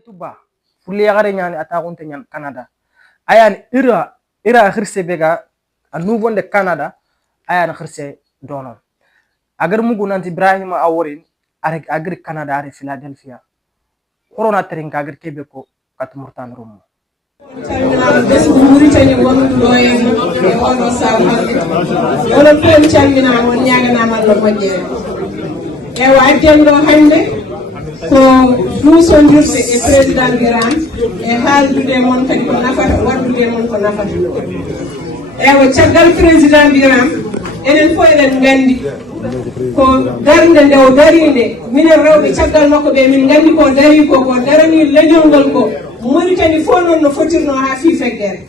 ketuba fulle yagare nyani atakunte nyan Canada ayan ira khirse bega a nouveau de Canada ayan khirse dono agar mugu nanti Ibrahim aworin agar Canada are Philadelphia corona tering agar kebe ko kat murtan rum calminama ɓesgu Mauritanie wonɓe ɗo henna e oɗo saaha hande onon fof calminama on ñaganama Allah moƴƴere ewa adden ɗo hande ko duusodirde e président Birame e haaldude mon kadi ko nafata waddude mon ko nafata ewa caggal président Birame enen fof eɗen gandi ko darde nde o darinde minen rewɓe caggal makko ɓe min gandi ko dari ko darani leñol ngol ko Mauritanie fof noon no fotirno ha fi feggere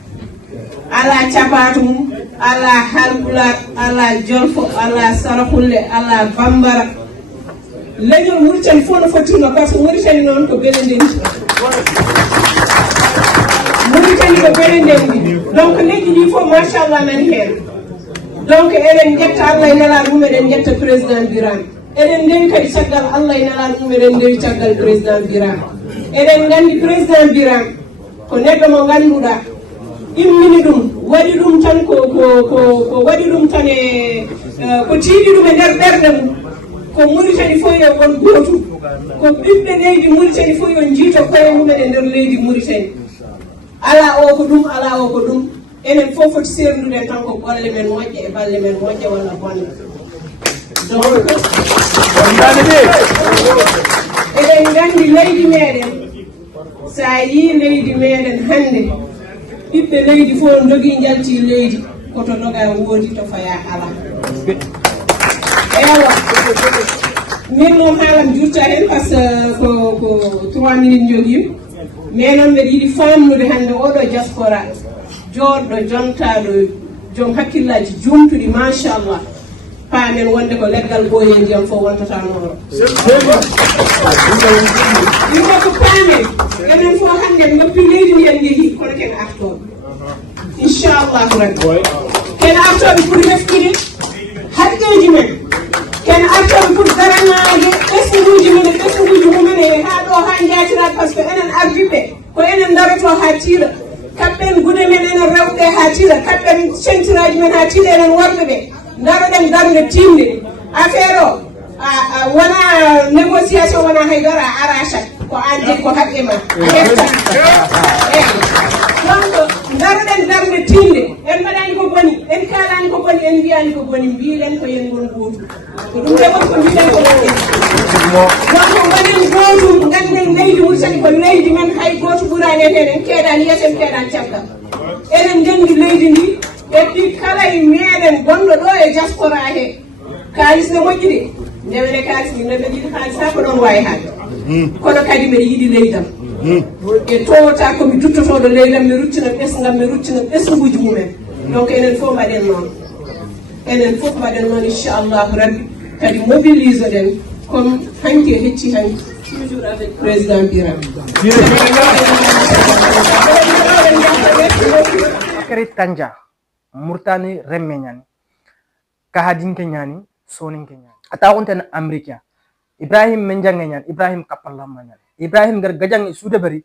ala capato mum ala halpular ala jolfo ala sarakulle ala bambara leñol Mauritanie fof no fotirno par ce que Mauritanie noon ko beele ndendi Mauritanie ko beele ndendi donc leƴƴi ɗi fof machallah nani hen donc eɗen jetta Allah e nelal mum eɗen jetta président Birame eɗen ndewi kadi caggal Allah e nelal mum eɗen ndewi caggal président Birame eɗen gandi président Birame ko neɗɗo mo ganduɗa immini ɗum waɗi ɗum tan ko waɗi ɗum tan e ko tiiɗi ɗum e nder ɓerde mum ko Mauritanie fof yo won gootum ko ɓiɓɓe leydi Mauritanie fof yo jiito koye mumen e nder leydi Mauritanie ala o ko ɗum ala o ko ɗum enen fof foti sernduden tan ko golle men moƴƴe e balle men moƴƴe walla bonde donc eɗen gandi leydi meɗen sa yi leydi meɗen hande ɓiɓɓe leydi fof jogui jalti leydi koto doga woodi to faya ala ewa min moom haalam jurta hen par ce que ko 3 minutes jogui mais noon mbeɗa yiiɗi famnude hande oɗo diaspora joɗɗo jontaɗo joom hakkillaji jumtuɗi machallah paamen wonde ko leggal ɓooye ndiyam fof wontata nooro yimɓe ko paamen enen fof hande gappi leydi ndiyan yeehi kono ken artoɓe inchallahu rabbi ken artoɓe pour heftude haqqeji men ken artoɓe pour garanade ɓesguji men e ɓesguji mumen e ha ɗo ha jatirat par ce que enen ardiɓe ko enen daroto ha tiiɗa kaɓɓen gude men enen rewɓe ha tiiɗa kaɓɓen centiraji men ha tiiɗa enen worɓe ɓe daroɗen darde timde affaire o wona négociation wona haydara a arachat ko an jegui ko haqqe ma a hefta eyi donc daroɗen darde timde en mbaɗani ko boni en kalani ko boni en mbiyani ko boni mbiɗen ko yen gon gootum ko ɗum de woni ko mbiɗen ko woni donc wonen gootum ganden leydi Mauritanie ko leydi men hay goto ɓurani en hen en keeɗani yeeso en keeɗani caggal enen gandi leydi ndi eɗɗi kala e meɗen gonɗo ɗo e diaspora he kalis ne moƴƴi de ndewene kalis mi neɗɗo yiɗi halis ha ko ɗon wawi hande kono kadi mbeɗa yiiɗi leydam e towata komi duttotoɗo leydam mi ruttina ɓesgam mi ruttina ɓesguji mumen donc enen fof mbaɗen noon enen fof mbaɗen noon inchallahu rabbi kadi mobilise ɗen comme hanki e hecci hanki toujours avec président Birame akari tanja murtani remme nyani kahadinke nyani soninke nyani atakunten Amerika Ibrahim menjange nyani Ibrahim kapallamma nyani Ibrahim gar gajangi sude bari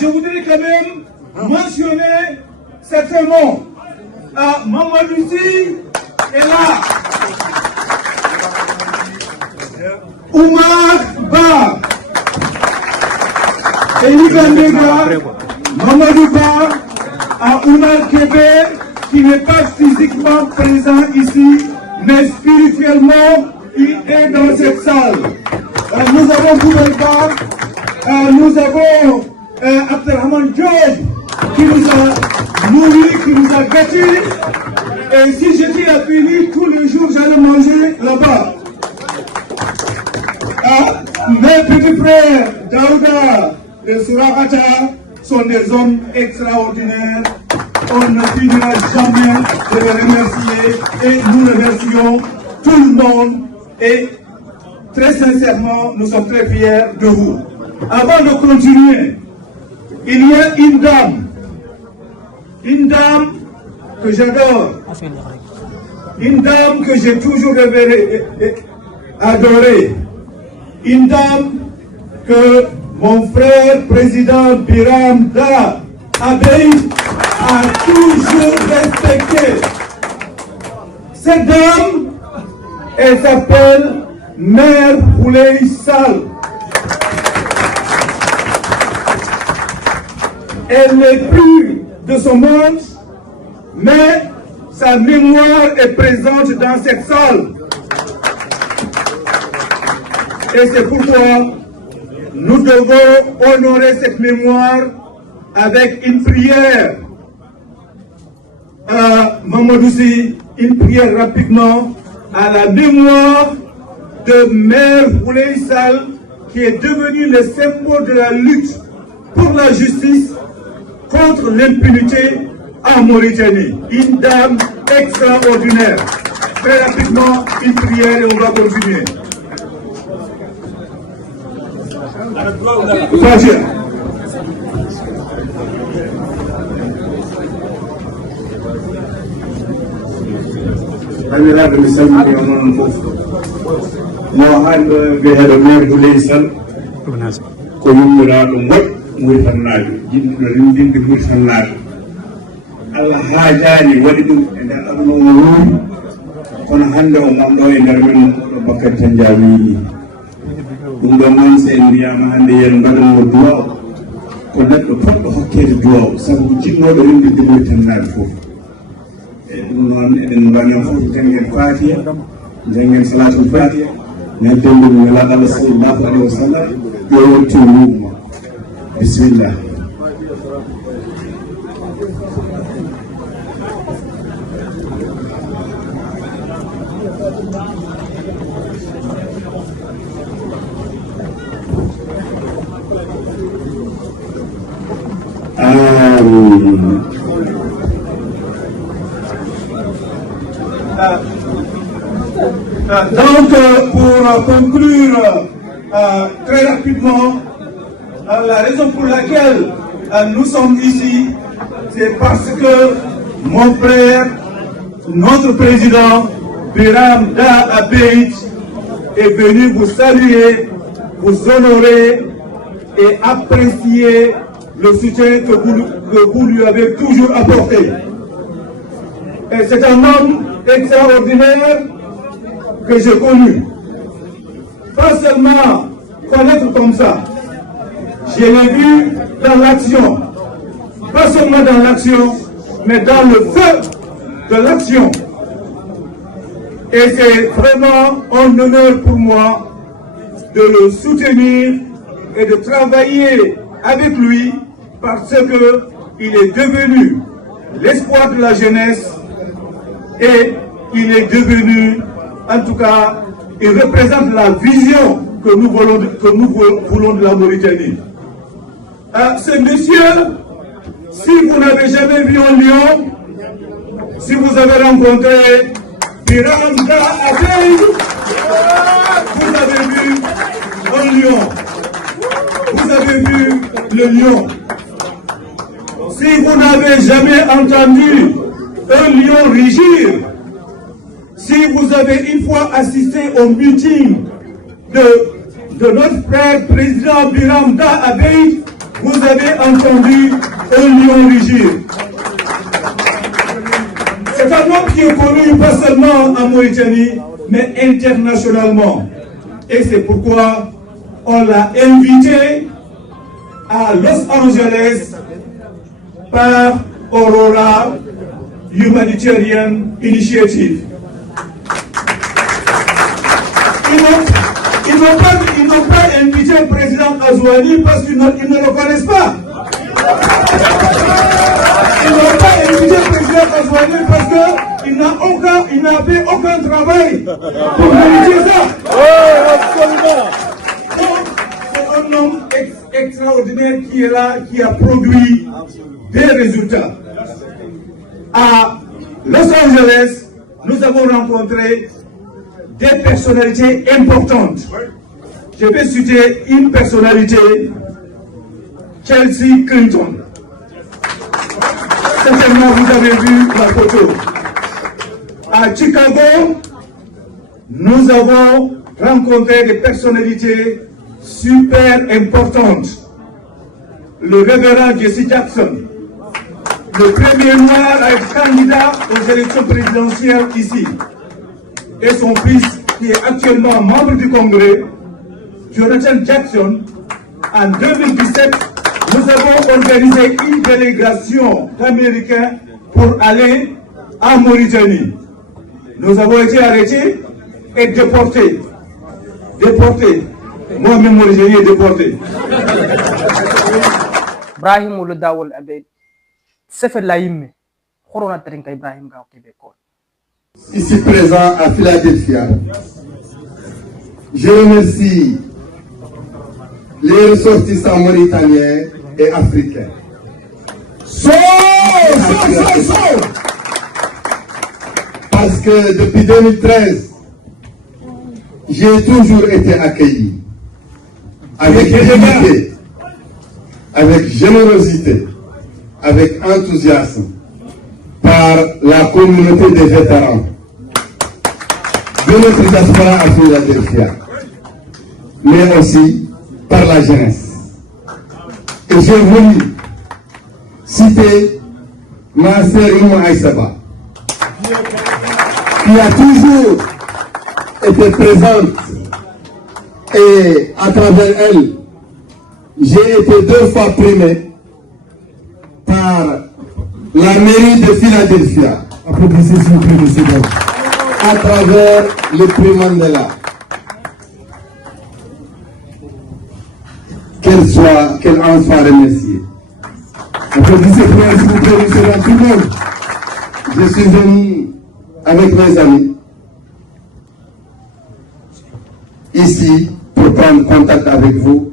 Je voudrais quand même mentionner certains mots. Mamadou Sy est là. Oumar Ba. Elie Gandega, Mamadou Ba, à Oumar Kébé, qui n'est pas physiquement présent ici, mais spirituellement, il est dans cette salle. Nous avons Boubacar, nous avons Abdelrahman Diop, qui nous a nourris, qui nous a vêtus. Et si j'étais à Fini, tous les jours, j'allais manger là-bas. Mes petits frères, Daouda et Surahata, sont des hommes extraordinaires. On ne finira jamais de les remercier et nous remercions tout le monde et très sincèrement, nous sommes très fiers de vous. Avant de continuer, il y a une dame que j'adore, une dame que j'ai toujours adorée, une dame que mon frère président Biram Da Abeid a toujours respectée. Cette dame, elle s'appelle Mère Boulay Sall. Elle n'est plus de ce monde, mais sa mémoire est présente dans cette salle. Et c'est pourquoi nous devons honorer cette mémoire avec une prière. Mamadou Sy, une prière rapidement à la mémoire de Mère Boulay Sall, qui est devenue le symbole de la lutte pour la justice contre l'impunité en Mauritanie. Une dame extraordinaire. Très rapidement, une prière et on va continuer. Amiraɓe mi salmini onon fof mo hande wiyeɗo Mère Boulay Sall ko yummiraɗo moƴƴo Mauritanajo jinɗo rindinde Mauritanajo Allah haajani waɗi ɗum e nder aduna o ruuri kono hande o gonɗo e nder men oɗo Bakary Tandia wiini ɗum ɗo man so en mbiyama hande yen mbaɗanmo duwa ko neɗɗo poɗɗo hokkede duwa o sabu jinnoɗo rindinde Mauritanajo fof e ɗum noon eɗen mbaño fof janggen Fatiha janggen salatul Fatiha men dendumi welaɗo Allah sallllahu alayhi wa sallam yo wontu muɗuma bismillah. Donc, pour conclure très rapidement, la raison pour laquelle nous sommes ici, c'est parce que mon frère, notre président, Biram Da Abeid, est venu vous saluer, vous honorer et apprécier le soutien que vous lui avez toujours apporté. Et c'est un homme extraordinaire que j'ai connu. Pas seulement connaître comme ça, je l'ai vu dans l'action. Pas seulement dans l'action, mais dans le feu de l'action. Et c'est vraiment un honneur pour moi de le soutenir et de travailler avec lui parce qu'il est devenu l'espoir de la jeunesse et il est devenu, en tout cas, il représente la vision que nous voulons de la Mauritanie. Ce monsieur, si vous n'avez jamais vu un lion, si vous avez rencontré Biram Da Abeid, vous avez vu un lion. Vous avez vu le lion. Si vous n'avez jamais entendu un lion rugir, si vous avez une fois assisté au meeting de notre frère président Biram Da Abeid, vous avez entendu un lion rugir. C'est un homme qui est connu pas seulement en Mauritanie, mais internationalement. Et c'est pourquoi on l'a invité à Los Angeles par Aurora Humanitarian Initiative. Ils n'ont pas invité le président Azouani parce qu'ils ne le connaissent pas. Ils n'ont pas invité le président Azouani parce qu'il n'avait aucun travail pour mériter ça. C'est un homme extraordinaire qui est là, qui a produit des résultats. À Los Angeles, nous avons rencontré des personnalités importantes. Je vais citer une personnalité, Chelsea Clinton. Certainement, vous avez vu la photo. À Chicago, nous avons rencontré des personnalités super importantes. Le révérend Jesse Jackson, le premier noir à être candidat aux élections présidentielles ici, et son fils qui est actuellement membre du Congrès, Jonathan Jackson. En 2017, nous avons organisé une délégation d'Américains pour aller en Mauritanie. Nous avons été arrêtés et déportés. Moi-même, Mauritanien, déporté. Ibrahim le Dawol Abeid, c'est fait la yime. Corona Trinka Ibrahim Gao Québec. Ici présent à Philadelphia, je remercie les ressortissants mauritaniens et africains. Parce que depuis 2013, j'ai toujours été accueilli avec dignité, avec générosité, avec enthousiasme par la communauté des vétérans de notre diaspora à Philadelphia, mais aussi par la jeunesse. Et j'ai voulu citer ma sœur Oumou Aïssaba, qui a toujours été présente, et à travers elle, j'ai été 2 fois primé par la mairie de Philadelphia. Applaudissez s'il vous plaît, monsieur. À travers le prix Mandela. Qu'elle en soit remerciée. Applaudissez s'il vous plaît, monsieur, tout le monde. Je suis venu avec mes amis ici pour prendre contact avec vous.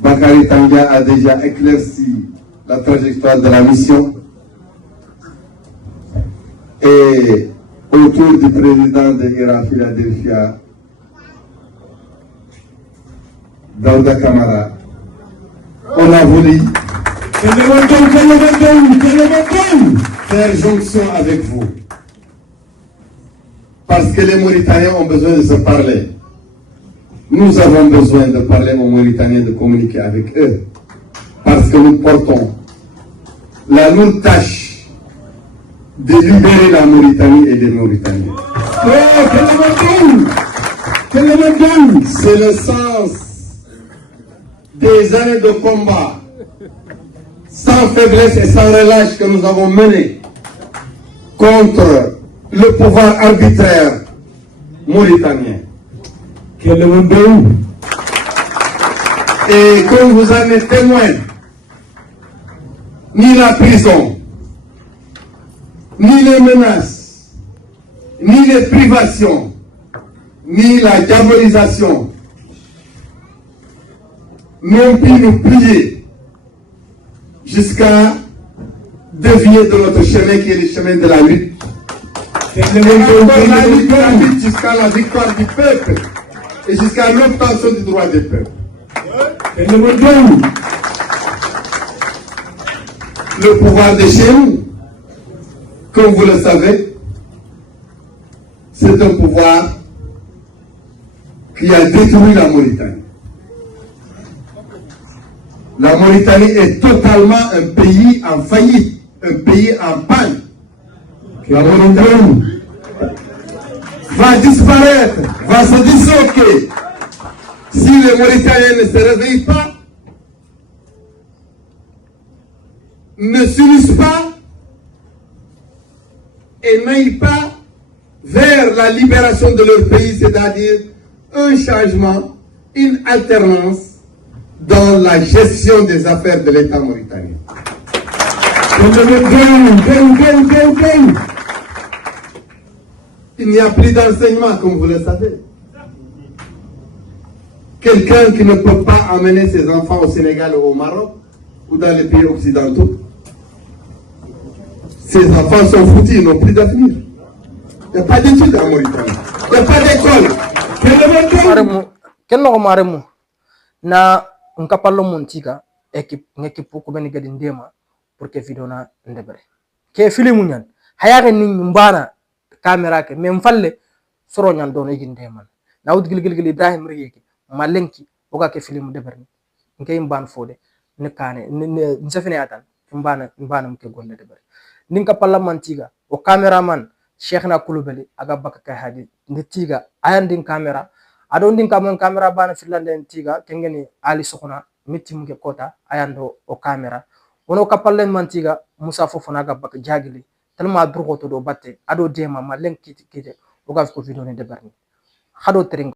Bakary Tanga a déjà éclairci la trajectoire de la mission, et autour du président de IRA Philadelphia, Daouda Kamara, on a voulu faire jonction avec vous, parce que les Mauritaniens ont besoin de se parler. Nous avons besoin de parler aux Mauritaniens, de communiquer avec eux, parce que nous portons la lourde tâche de libérer la Mauritanie et les Mauritaniens. C'est le sens des années de combat sans faiblesse et sans relâche que nous avons mené contre le pouvoir arbitraire mauritanien. Et comme vous en êtes témoin, ni la prison, ni les menaces, ni les privations, ni la diabolisation n'ont pu nous plier jusqu'à dévier de notre chemin qui est le chemin de la lutte. La lutte jusqu'à la victoire du peuple et jusqu'à l'obtention du droit des peuples. le pouvoir de chez nous. Comme vous le savez, c'est un pouvoir qui a détruit la Mauritanie. La Mauritanie est totalement un pays en faillite, un pays en panne. La Mauritanie va disparaître, va se disloquer. Si les Mauritaniens ne se réveillent pas, ne s'unissent pas et n'aillent pas vers la libération de leur pays, c'est-à-dire un changement, une alternance dans la gestion des affaires de l'État mauritanien. Il n'y a plus d'enseignement, comme vous le savez. Quelqu'un qui ne peut pas amener ses enfants au Sénégal ou au Maroc ou dans les pays occidentaux, ces enfants sont foutus, ils n'ont plus d'avenir. Il n'y a pas d'études en Mauritanie. Il n'y a pas d'école. Quel normal na nkapallo montika équipe ko ben gadi ndema pour que vidéo na ndebre ke filimu nyan hayake ni mbana caméra ke même falle soro nyan dono yigi ndeman nawud gilgil Ibrahim riyeki malenki oga ke filimu deberni ngay mban fode ne kane ne nsafene atan mbana mke golle debre ninka palla mantiga o cameraman Cheikhna Koulibaly aga bakka kay hadi nditiga ayandin camera adon din kamon camera bana filande tiga kengeni Ali Sokona mitti muke kota ayando o camera wono kapalle mantiga Musa Fofana ga bak jagili tellement durgoto do batte ado dema malen kiti o ga ko video ne debarni hado tering